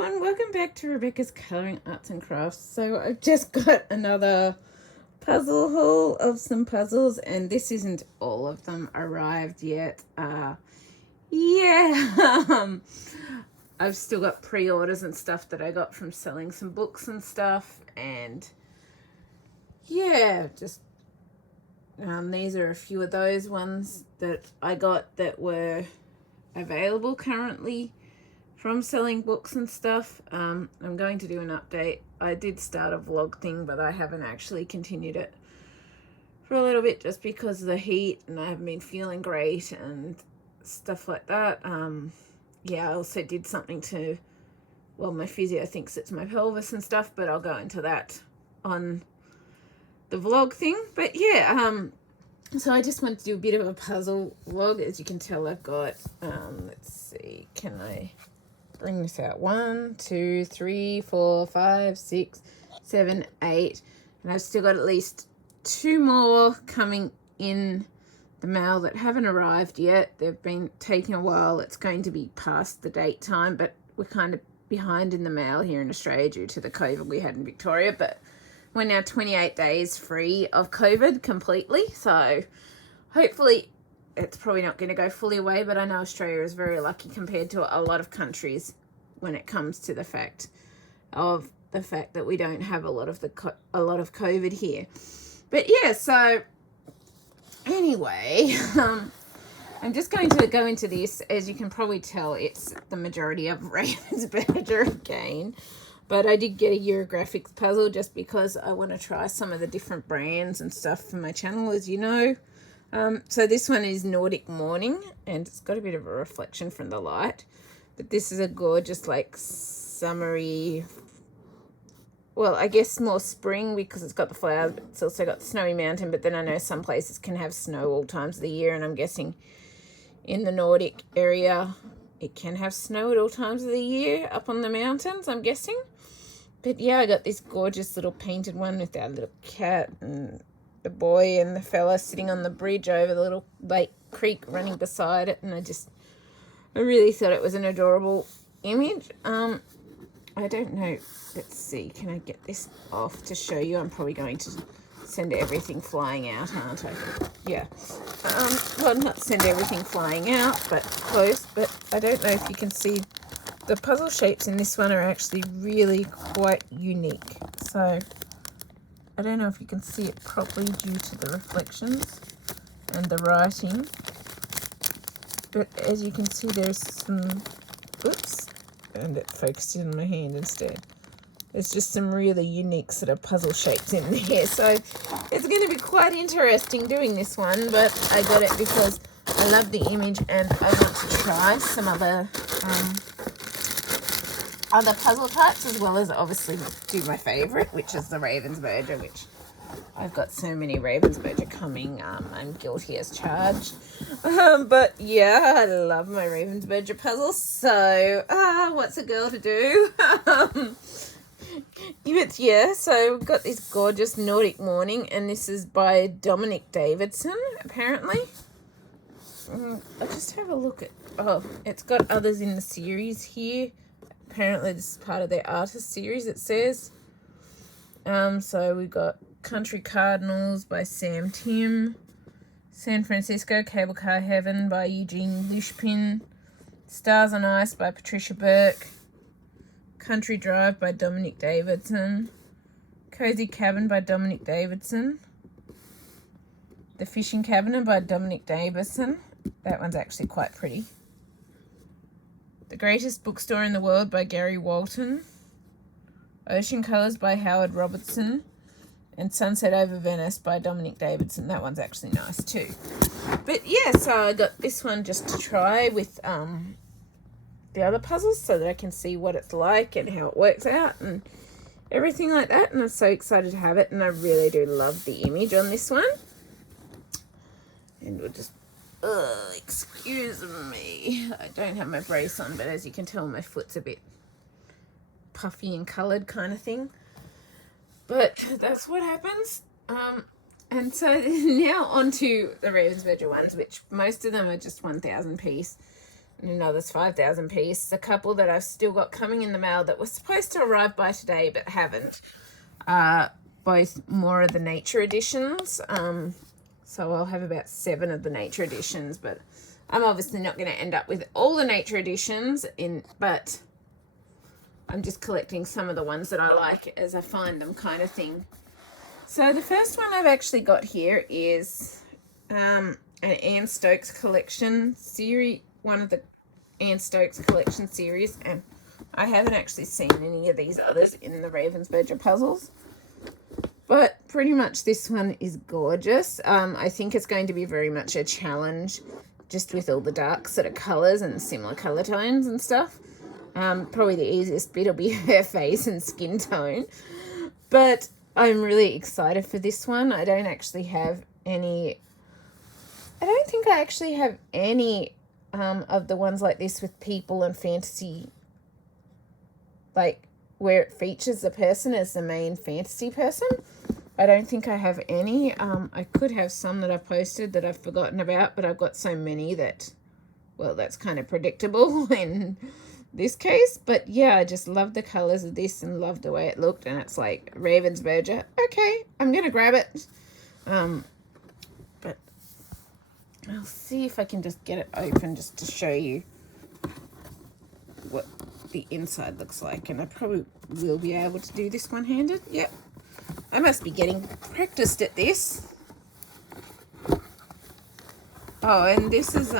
everyone, welcome back to Rebecca's Colouring Arts and Crafts. So I've just got another puzzle haul of some puzzles, and this isn't all of them arrived yet. I've still got pre-orders and stuff that I got from selling some books and stuff, and these are a few of those ones that I got that were available currently from selling books and stuff. I'm going to do an update. I did start a vlog thing, but I haven't actually continued it for a little bit just because of the heat, and I haven't been feeling great and stuff like that. I also did something to, well, my physio thinks it's my pelvis and stuff, but I'll go into that on the vlog thing. But so I just want to do a bit of a puzzle vlog. As you can tell, I've got, let's see, can I bring this out? 1, 2, 3, 4, 5, 6, 7, 8. And I've still got at least 2 more coming in the mail that haven't arrived yet. They've been taking a while. It's going to be past the date time, but we're kind of behind in the mail here in Australia due to the COVID we had in Victoria. But we're now 28 days free of COVID completely. So hopefully it's probably not going to go fully away, but I know Australia is very lucky compared to a lot of countries when it comes to the fact that we don't have a lot of COVID here. But so anyway, I'm just going to go into this. As you can probably tell, it's the Majority of Ravensburger again. But I did get a Eurographics puzzle just because I want to try some of the different brands and stuff for my channel, as you know. So this one is Nordic Morning, and it's got a bit of a reflection from the light. But this is a gorgeous, like, summery, well, I guess more spring because it's got the flowers, but it's also got the snowy mountain. But then I know some places can have snow all times of the year, and I'm guessing in the Nordic area it can have snow at all times of the year up on the mountains, I'm guessing. But I got this gorgeous little painted one with our little cat and the boy and the fella sitting on the bridge over the little lake creek running beside it, and I really thought it was an adorable image. I don't know, let's see, can I get this off to show you? I'm probably going to send everything flying out, aren't I? Well, not send everything flying out, but close. But I don't know if you can see, the puzzle shapes in this one are actually really quite unique. So I don't know if you can see it properly due to the reflections and the writing. But as you can see, there's some, oops, and it focused in my hand instead. There's just some really unique sort of puzzle shapes in there. So it's going to be quite interesting doing this one, but I got it because I love the image and I want to try some other puzzle types, as well as obviously do my favourite, which is the Ravensburger, which I've got so many Ravensburger coming. I'm guilty as charged. But I love my Ravensburger puzzles. So what's a girl to do? So we've got this gorgeous Nordic Morning, and this is by Dominic Davidson, apparently. I'll just have a look at, it's got others in the series here. Apparently this is part of their artist series, it says. So we've got Country Cardinals by Sam Tim, San Francisco Cable Car Heaven by Eugene Lishpin, Stars on Ice by Patricia Burke, Country Drive by Dominic Davidson, Cozy Cabin by Dominic Davidson, The Fishing Cabinet by Dominic Davidson. That one's actually quite pretty. The Greatest Bookstore in the World by Gary Walton, Ocean Colours by Howard Robertson, and Sunset Over Venice by Dominic Davidson. That one's actually nice too. But so I got this one just to try with the other puzzles so that I can see what it's like and how it works out and everything like that. And I'm so excited to have it, and I really do love the image on this one. And we'll just, excuse me, I don't have my brace on, but as you can tell, my foot's a bit puffy and coloured kind of thing. But that's what happens. And so now on to the Ravensburger ones, which most of them are just 1,000 piece. and another's 5,000 piece. A couple that I've still got coming in the mail that were supposed to arrive by today but haven't. Both more of the nature editions. So I'll have about 7 of the nature editions, but I'm obviously not going to end up with all the nature editions but I'm just collecting some of the ones that I like as I find them, kind of thing. So the first one I've actually got here is an Anne Stokes collection series, one of the Anne Stokes collection series, and I haven't actually seen any of these others in the Ravensburger puzzles, but pretty much this one is gorgeous. I think it's going to be very much a challenge, just with all the dark sort of colours and similar colour tones and stuff. Probably the easiest bit will be her face and skin tone, but I'm really excited for this one. I don't think I actually have any of the ones like this with people and fantasy, like where it features the person as the main fantasy person. I don't think I have any. I could have some that I've posted that I've forgotten about, but I've got so many that, well, that's kind of predictable in this case. But yeah, I just love the colors of this and love the way it looked, and it's like Ravensburger. Okay, I'm gonna grab it. But I'll see if I can just get it open just to show you what the inside looks like, and I probably will be able to do this one-handed. Yep, I must be getting practiced at this. Oh, and this is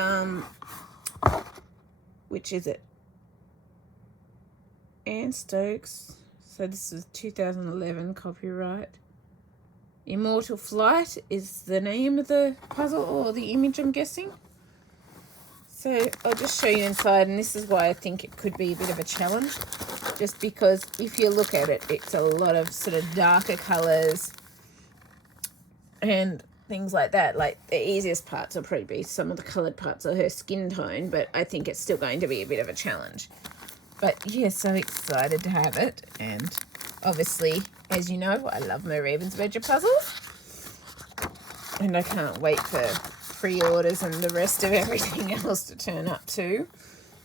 which is it? Anne Stokes. So this is 2011 copyright. Immortal Flight is the name of the puzzle, or the image, I'm guessing. So I'll just show you inside, and this is why I think it could be a bit of a challenge, just because if you look at it, it's a lot of sort of darker colours and things like that. Like the easiest parts will probably be some of the coloured parts of her skin tone, but I think it's still going to be a bit of a challenge. But yeah, so excited to have it, and obviously, as you know, I love my Ravensburger puzzles, and I can't wait for pre-orders and the rest of everything else to turn up too.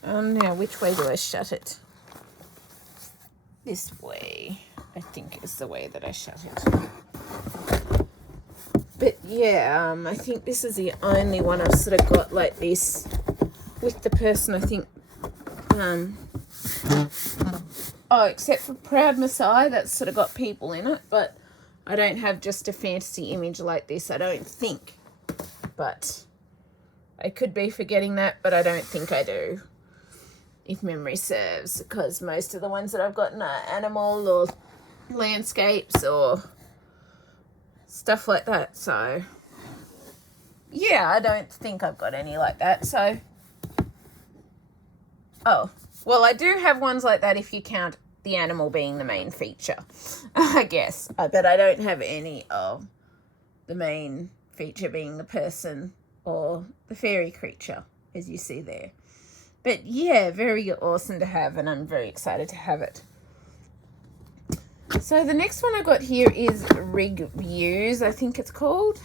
Now, which way do I shut it? This way, I think, is the way that I shut it. But yeah, I think this is the only one I've sort of got like this with the person, I think. Oh, except for Proud Messiah, that's sort of got people in it, but I don't have just a fantasy image like this, I don't think. But I could be forgetting that, but I don't think I do, if memory serves, because most of the ones that I've gotten are animal or landscapes or stuff like that. So yeah, I don't think I've got any like that. So, oh, well, I do have ones like that if you count the animal being the main feature, I guess. But I don't have any of the main feature being the person or the fairy creature, as you see there. But yeah, very awesome to have, and I'm very excited to have it. So the next one I got here is Rig Views, I think it's called.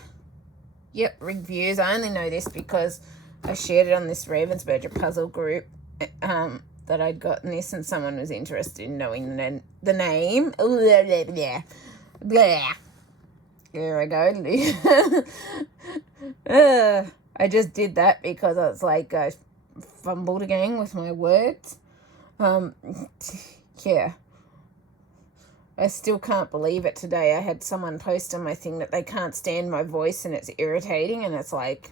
Yep, Rig Views. I only know this because I shared it on this Ravensburger puzzle group that I'd gotten this, and someone was interested in knowing the name. Blah, blah, blah. Blah. There I go. I just did that because I was like, I fumbled again with my words. Yeah. I still can't believe it today. I had someone post on my thing that they can't stand my voice and it's irritating, and it's like,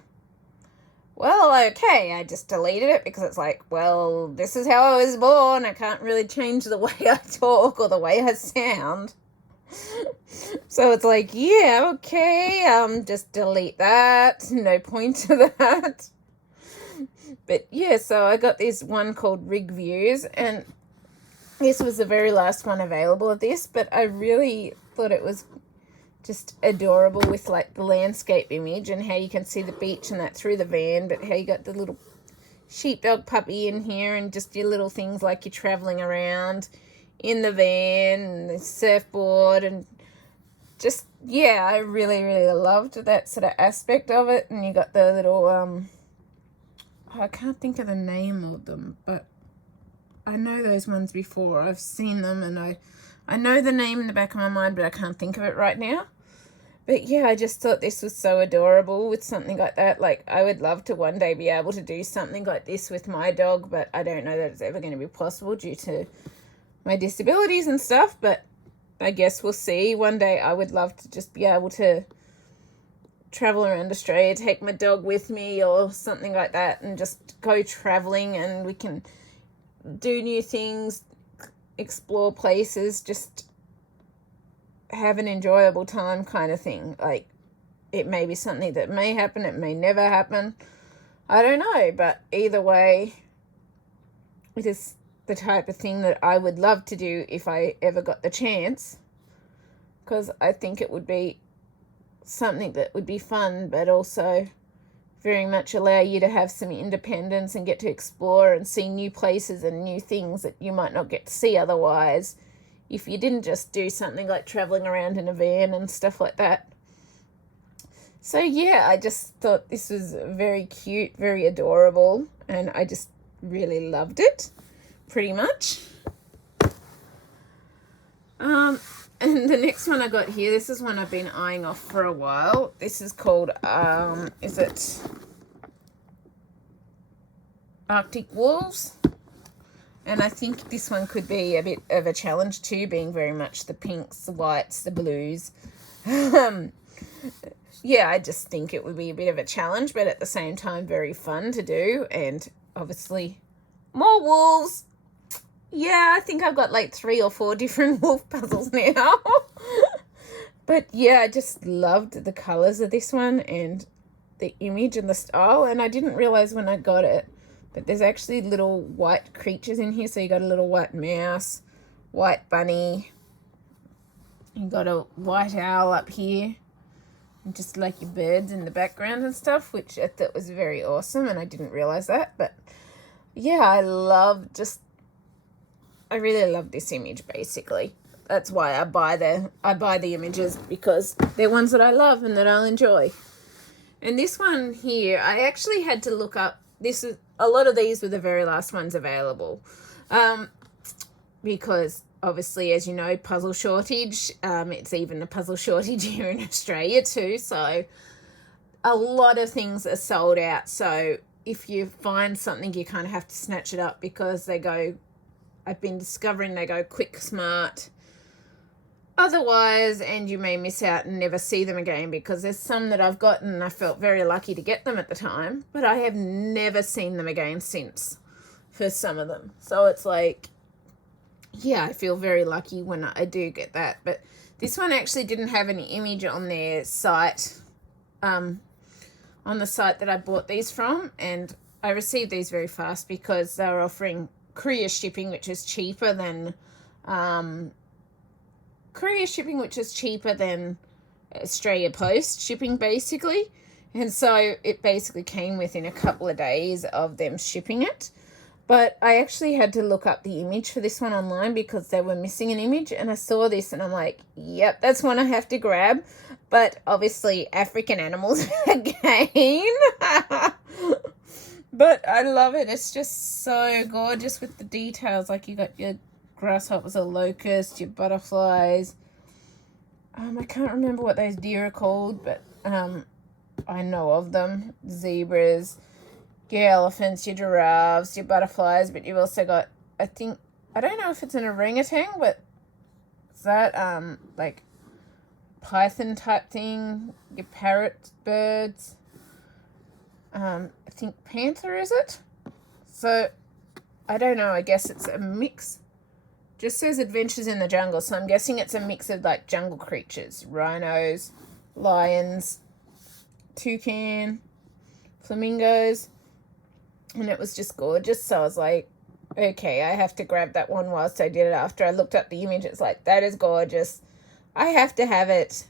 well, okay, I just deleted it because it's like, well, this is how I was born. I can't really change the way I talk or the way I sound. So it's like, yeah, okay, just delete that. No point to that. But yeah, so I got this one called Rig Views, and this was the very last one available of this, but I really thought it was just adorable with like the landscape image and how you can see the beach and that through the van, but how you got the little sheepdog puppy in here and just your little things like you're traveling around in the van and the surfboard, and just, yeah, I really, really loved that sort of aspect of it. And you got the little, I can't think of the name of them, but I know those ones before. I've seen them, and I know the name in the back of my mind, but I can't think of it right now. But yeah, I just thought this was so adorable with something like that. Like, I would love to one day be able to do something like this with my dog, but I don't know that it's ever going to be possible due to my disabilities and stuff. But I guess we'll see. One day I would love to just be able to travel around Australia, take my dog with me or something like that, and just go traveling, and we can do new things, explore places, just have an enjoyable time kind of thing. Like, it may be something that may happen, it may never happen, I don't know, but either way, it is the type of thing that I would love to do if I ever got the chance, because I think it would be something that would be fun, but also very much allow you to have some independence and get to explore and see new places and new things that you might not get to see otherwise if you didn't just do something like traveling around in a van and stuff like that. So yeah, I just thought this was very cute, very adorable, and I just really loved it, pretty much. And the next one I got here, this is one I've been eyeing off for a while. This is called, is it Arctic Wolves? And I think this one could be a bit of a challenge too, being very much the pinks, the whites, the blues. Yeah, I just think it would be a bit of a challenge, but at the same time, very fun to do. And obviously, more wolves. Yeah, I think I've got like 3 or 4 different wolf puzzles now. But yeah, I just loved the colors of this one and the image and the style. And I didn't realize when I got it, but there's actually little white creatures in here. So you got a little white mouse, white bunny. You got a white owl up here. And just like your birds in the background and stuff, which I thought was very awesome. And I didn't realize that. But yeah, I really love this image, basically. That's why I buy the images, because they're ones that I love and that I'll enjoy. And this one here, I actually had to look up. A lot of these were the very last ones available, because obviously, as you know, puzzle shortage. It's even a puzzle shortage here in Australia too. So a lot of things are sold out. So if you find something, you kind of have to snatch it up, because I've been discovering they go quick, smart, otherwise, and you may miss out and never see them again, because there's some that I've gotten and I felt very lucky to get them at the time, but I have never seen them again since for some of them. So it's like, yeah, I feel very lucky when I do get that. But this one actually didn't have any image on their site, on the site that I bought these from, and I received these very fast because they were offering courier shipping, which is cheaper than Australia Post shipping, basically. And so it basically came within a couple of days of them shipping it. But I actually had to look up the image for this one online because they were missing an image, and I saw this and I'm like, yep, that's one I have to grab. But obviously African animals again. But I love it. It's just so gorgeous with the details. Like, you got your grasshoppers or locusts, your butterflies. I can't remember what those deer are called, but I know of them. Zebras, your elephants, your giraffes, your butterflies. But you've also got, I don't know if it's an orangutan, but is that like python type thing? Your parrot birds. I think panther, is it? So, I don't know. I guess it's a mix. Just says adventures in the jungle. So, I'm guessing it's a mix of, like, jungle creatures. Rhinos, lions, toucan, flamingos. And it was just gorgeous. So, I was like, okay, I have to grab that one whilst I did it. After I looked up the image, it's like, that is gorgeous. I have to have it.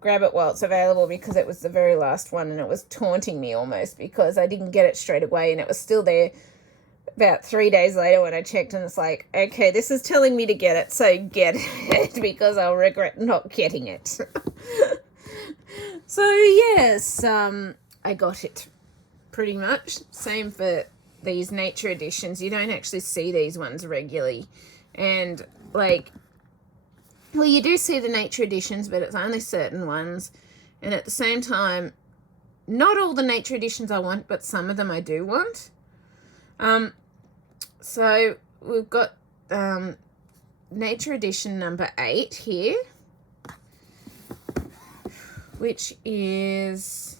Grab it while it's available, because it was the very last one and it was taunting me almost because I didn't get it straight away, and it was still there about 3 days later when I checked, and it's like, okay, this is telling me to get it, so get it because I'll regret not getting it. So yes, I got it. pretty much. Same for these nature editions. You don't actually see these ones regularly. And like, well, you do see the nature editions, but it's only certain ones. And at the same time, not all the nature editions I want, but some of them I do want. So we've got nature edition number 8 here, which is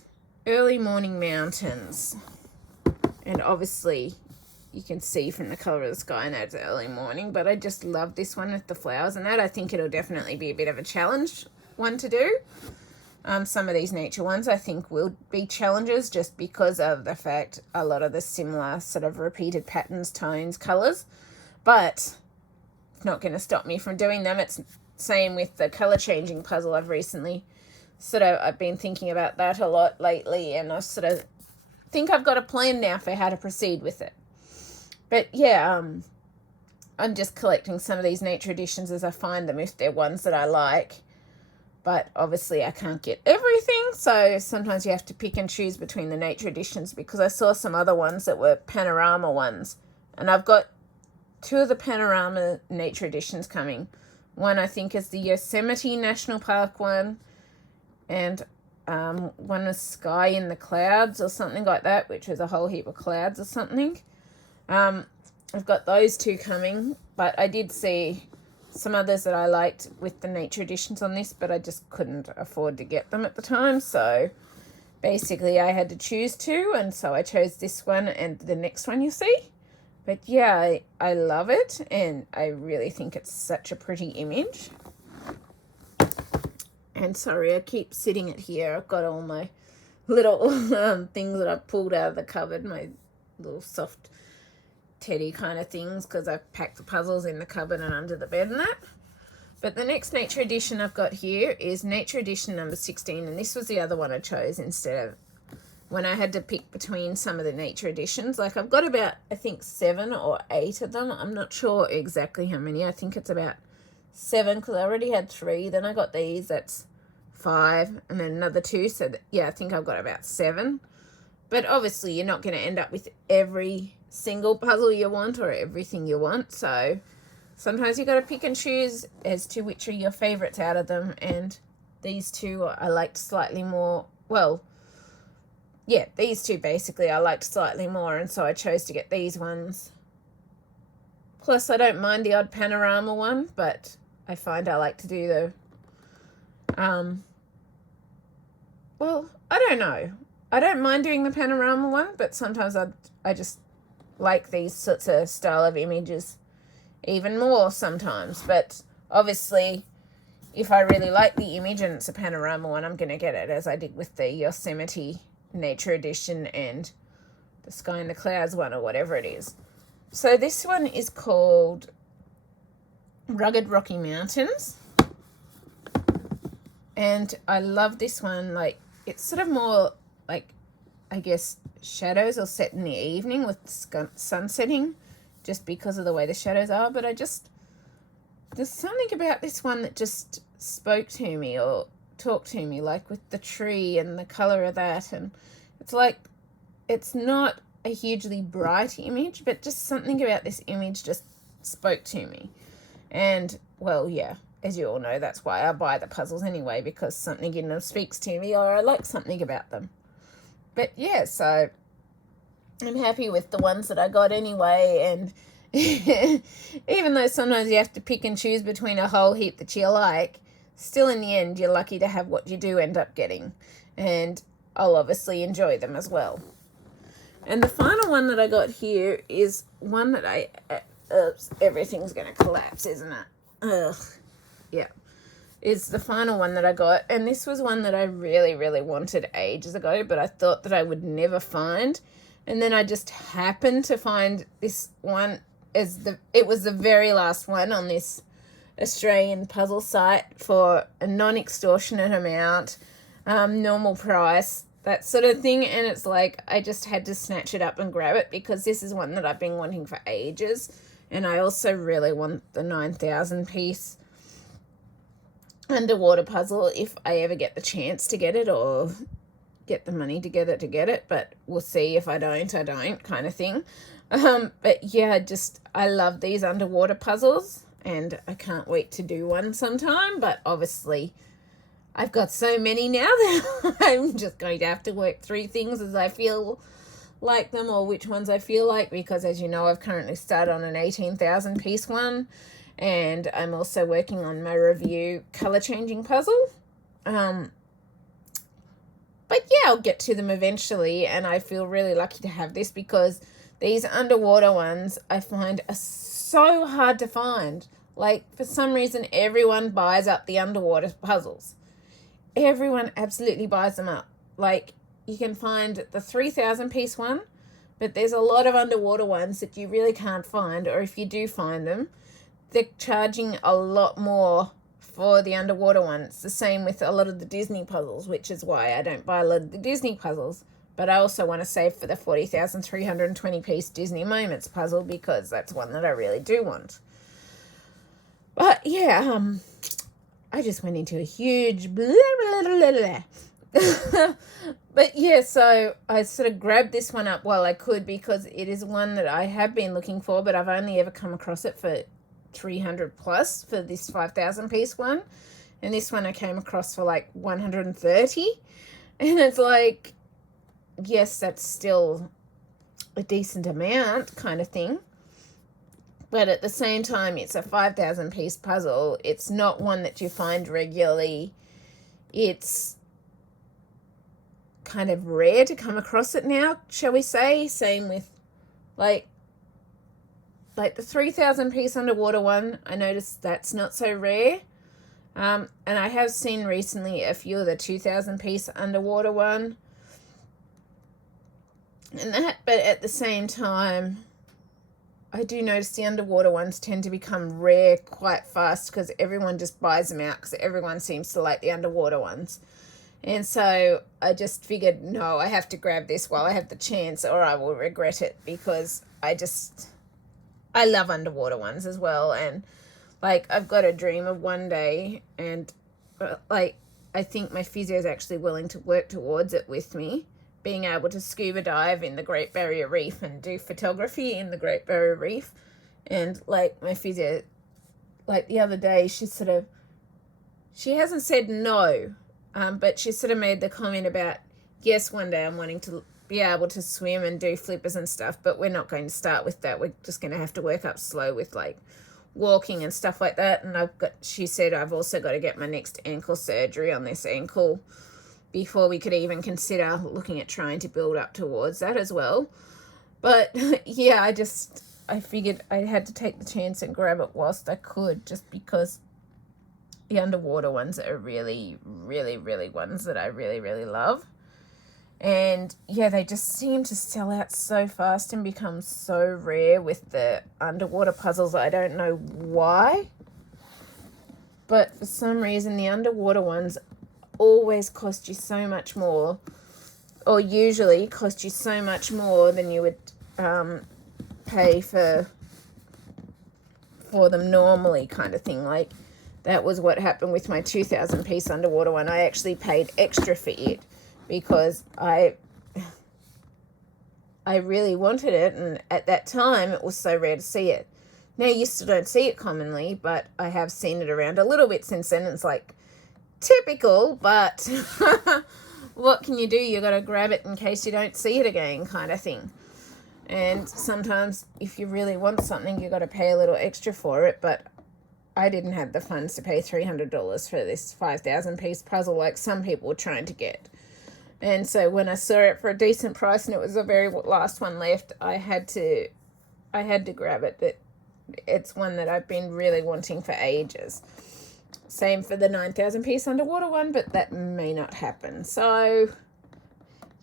Early Morning Mountains. And obviously you can see from the colour of the sky and that's early morning, but I just love this one with the flowers and that. I think it'll definitely be a bit of a challenge one to do. Some of these nature ones I think will be challenges just because of the fact a lot of the similar sort of repeated patterns, tones, colours. But it's not going to stop me from doing them. It's same with the colour changing puzzle I've recently I've been thinking about that a lot lately, and I sort of think I've got a plan now for how to proceed with it. But yeah, I'm just collecting some of these nature editions as I find them if they're ones that I like. But obviously I can't get everything, so sometimes you have to pick and choose between the nature editions, because I saw some other ones that were panorama ones. And I've got 2 of the panorama nature editions coming. One I think is the Yosemite National Park one, and one was Sky in the Clouds or something like that, which was a whole heap of clouds or something. I've got those 2 coming, but I did see some others that I liked with the nature editions on this, but I just couldn't afford to get them at the time. So basically I had to choose 2, and so I chose this one and the next one you see. But yeah, I love it, and I really think it's such a pretty image. And sorry, I keep sitting it here. I've got all my little things that I've pulled out of the cupboard, my little soft teddy kind of things, because I've packed the puzzles in the cupboard and under the bed and that. But the next nature edition I've got here is nature edition number 16, and this was the other one I chose instead of when I had to pick between some of the nature editions. Like I've got about, I think 7 or 8 of them. I'm not sure exactly how many. I think it's about 7 because I already had 3. Then I got these, that's 5, and then another 2. So yeah, I think I've got about 7. But obviously you're not going to end up with every single puzzle you want or everything you want, so sometimes you got to pick and choose as to which are your favorites out of them. And these 2 I liked slightly more. Well, yeah, these 2 basically I liked slightly more, and so I chose to get these ones. Plus I don't mind the odd panorama one, but I find I like to do the well, I don't know, I don't mind doing the panorama one, but sometimes I just like these sorts of style of images even more sometimes. But obviously if I really like the image and it's a panorama one, I'm going to get it, as I did with the Yosemite Nature Edition and the Sky in the Clouds one or whatever it is. So this one is called Rugged Rocky Mountains, and I love this one. Like it's sort of more like, I guess, shadows or set in the evening with sun setting, just because of the way the shadows are. But there's something about this one that just spoke to me or talked to me, like with the tree and the color of that. And it's like, it's not a hugely bright image, but just something about this image just spoke to me. And well, yeah, as you all know, that's why I buy the puzzles anyway, because something in them speaks to me or I like something about them. But yeah, so I'm happy with the ones that I got anyway. And even though sometimes you have to pick and choose between a whole heap that you like, still in the end you're lucky to have what you do end up getting. And I'll obviously enjoy them as well. And the final one that I got here is one that everything's going to collapse, isn't it? Ugh. Yeah. Is the final one that I got, and this was one that I really, really wanted ages ago, but I thought that I would never find, and then I just happened to find this one. It was the very last one on this Australian puzzle site for a non-extortionate amount, normal price, that sort of thing, and it's like I just had to snatch it up and grab it because this is one that I've been wanting for ages, and I also really want the 9,000 piece underwater puzzle if I ever get the chance to get it, or get the money together to get it, but we'll see. If I don't kind of thing. But yeah, I love these underwater puzzles, and I can't wait to do one sometime, but obviously I've got so many now that I'm just going to have to work through things as I feel like them, or which ones I feel like, because as you know, I've currently started on an 18,000 piece one, and I'm also working on my review color changing puzzle. But yeah, I'll get to them eventually, and I feel really lucky to have this because these underwater ones I find are so hard to find. Like, for some reason, everyone buys up the underwater puzzles. Everyone absolutely buys them up. Like, you can find the 3,000 piece one, but there's a lot of underwater ones that you really can't find, or if you do find them, they're charging a lot more for the underwater one. It's the same with a lot of the Disney puzzles, which is why I don't buy a lot of the Disney puzzles. But I also want to save for the 40,320 piece Disney Moments puzzle, because that's one that I really do want. But yeah, I just went into a huge blah, blah, blah, blah. But yeah, so I sort of grabbed this one up while I could, because it is one that I have been looking for, but I've only ever come across it for 300 plus for this 5,000 piece one, and this one I came across for like 130, and it's like, yes, that's still a decent amount kind of thing, but at the same time, it's a 5,000 piece puzzle. It's not one that you find regularly. It's kind of rare to come across it now, shall we say. Same with like the 3,000 piece underwater one. I noticed that's not so rare. And I have seen recently a few of the 2,000 piece underwater one. And that, but at the same time, I do notice the underwater ones tend to become rare quite fast, because everyone just buys them out, because everyone seems to like the underwater ones. And so I just figured, no, I have to grab this while I have the chance, or I will regret it, because I love underwater ones as well. And like, I've got a dream of one day, and like, I think my physio is actually willing to work towards it with me, being able to scuba dive in the Great Barrier Reef and do photography in the Great Barrier Reef. And like, my physio, like the other day, she hasn't said no, but she sort of made the comment about, yes, one day I'm wanting to be able to swim and do flippers and stuff, but we're not going to start with that. We're just going to have to work up slow with like walking and stuff like that. And she said, I've also got to get my next ankle surgery on this ankle before we could even consider looking at trying to build up towards that as well. But yeah, I figured I had to take the chance and grab it whilst I could, just because the underwater ones are really, really, really ones that I really, really love. And yeah, they just seem to sell out so fast and become so rare with the underwater puzzles. I don't know why, but for some reason the underwater ones always cost you so much more, or usually cost you so much more than you would pay for them normally, kind of thing. Like, that was what happened with my 2,000 piece underwater one. I actually paid extra for it because I really wanted it, and at that time it was so rare to see it. Now you still don't see it commonly, but I have seen it around a little bit since then. It's like typical, but what can you do? You got to grab it in case you don't see it again, kind of thing. And sometimes if you really want something, you got to pay a little extra for it, but I didn't have the funds to pay $300 for this 5,000 piece puzzle like some people were trying to get. And so when I saw it for a decent price and it was the very last one left, I had to grab it. But it's one that I've been really wanting for ages. Same for the 9,000 piece underwater one, but that may not happen. So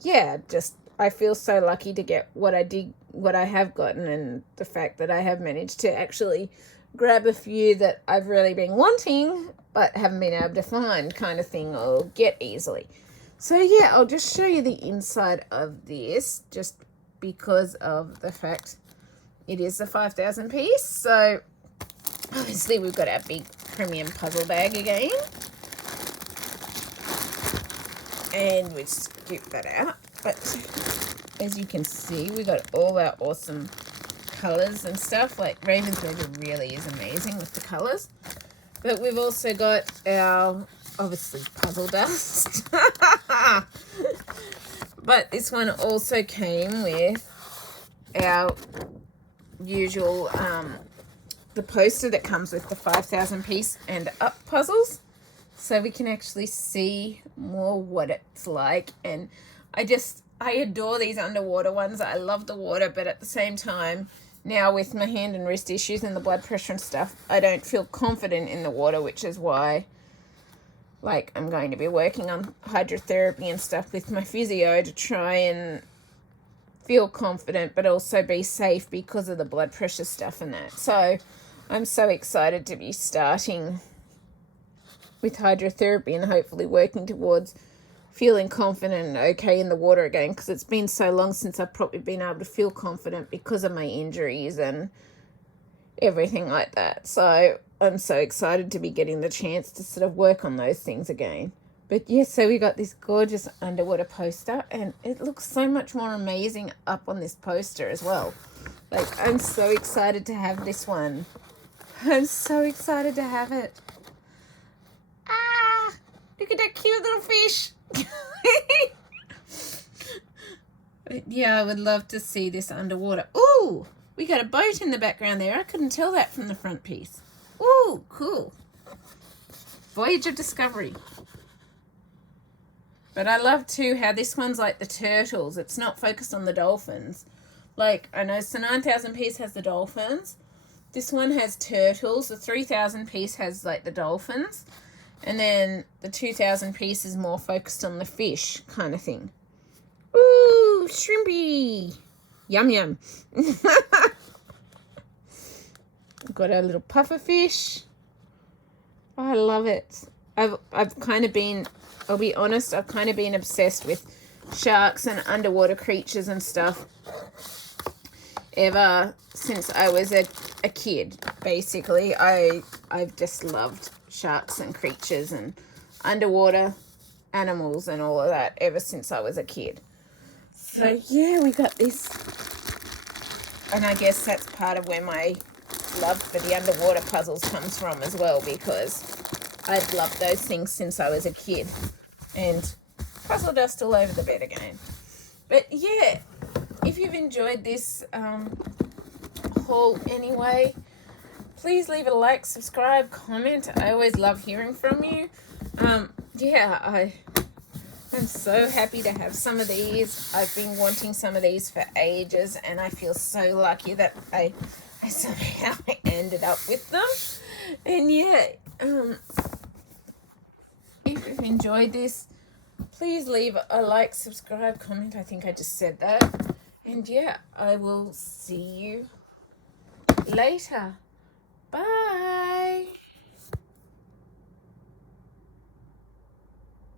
yeah, just I feel so lucky to get what I have gotten, and the fact that I have managed to actually grab a few that I've really been wanting but haven't been able to find, kind of thing, or get easily. So yeah, I'll just show you the inside of this, just because of the fact it is a 5,000 piece. So obviously we've got our big premium puzzle bag again. and we skip that out. But as you can see, we got all our awesome colours and stuff. Like Ravensburger really is amazing with the colours. But we've also got our, obviously, puzzle dust. But this one also came with our usual, the poster that comes with the 5,000 piece and up puzzles. So we can actually see more what it's like. And I adore these underwater ones. I love the water, but at the same time, now with my hand and wrist issues and the blood pressure and stuff, I don't feel confident in the water, which is why, like, I'm going to be working on hydrotherapy and stuff with my physio to try and feel confident, but also be safe because of the blood pressure stuff and that. So I'm so excited to be starting with hydrotherapy and hopefully working towards feeling confident and okay in the water again, because it's been so long since I've probably been able to feel confident because of my injuries and everything like that. So I'm so excited to be getting the chance to sort of work on those things again. But yes, so we got this gorgeous underwater poster, and it looks so much more amazing up on this poster as well. Like, I'm so excited to have this one. I'm so excited to have it. Ah, look at that cute little fish. But yeah, I would love to see this underwater. Ooh, we got a boat in the background there. I couldn't tell that from the front piece. Ooh, cool. Voyage of Discovery. But I love too how this one's like the turtles. It's not focused on the dolphins. Like, I know the 9,000 piece has the dolphins. This one has turtles. The 3,000 piece has like the dolphins. And then the 2,000 piece is more focused on the fish kind of thing. Ooh, shrimpy. Yum, yum. Got our little puffer fish. Oh, I love it. I've kind of been, I'll be honest, I've kind of been obsessed with sharks and underwater creatures and stuff ever since I was a kid. Basically, I've just loved sharks and creatures and underwater animals and all of that ever since I was a kid. So yeah, we got this, and I guess that's part of where my love for the underwater puzzles comes from as well, because I've loved those things since I was a kid. And puzzle dust all over the bed again. But yeah, if you've enjoyed this haul anyway, please leave a like, subscribe, comment. I always love hearing from you. Yeah, I'm so happy to have some of these. I've been wanting some of these for ages, and I feel so lucky that I somehow ended up with them. And yeah, if you've enjoyed this, please leave a like, subscribe, comment. I think I just said that. And yeah, I will see you later.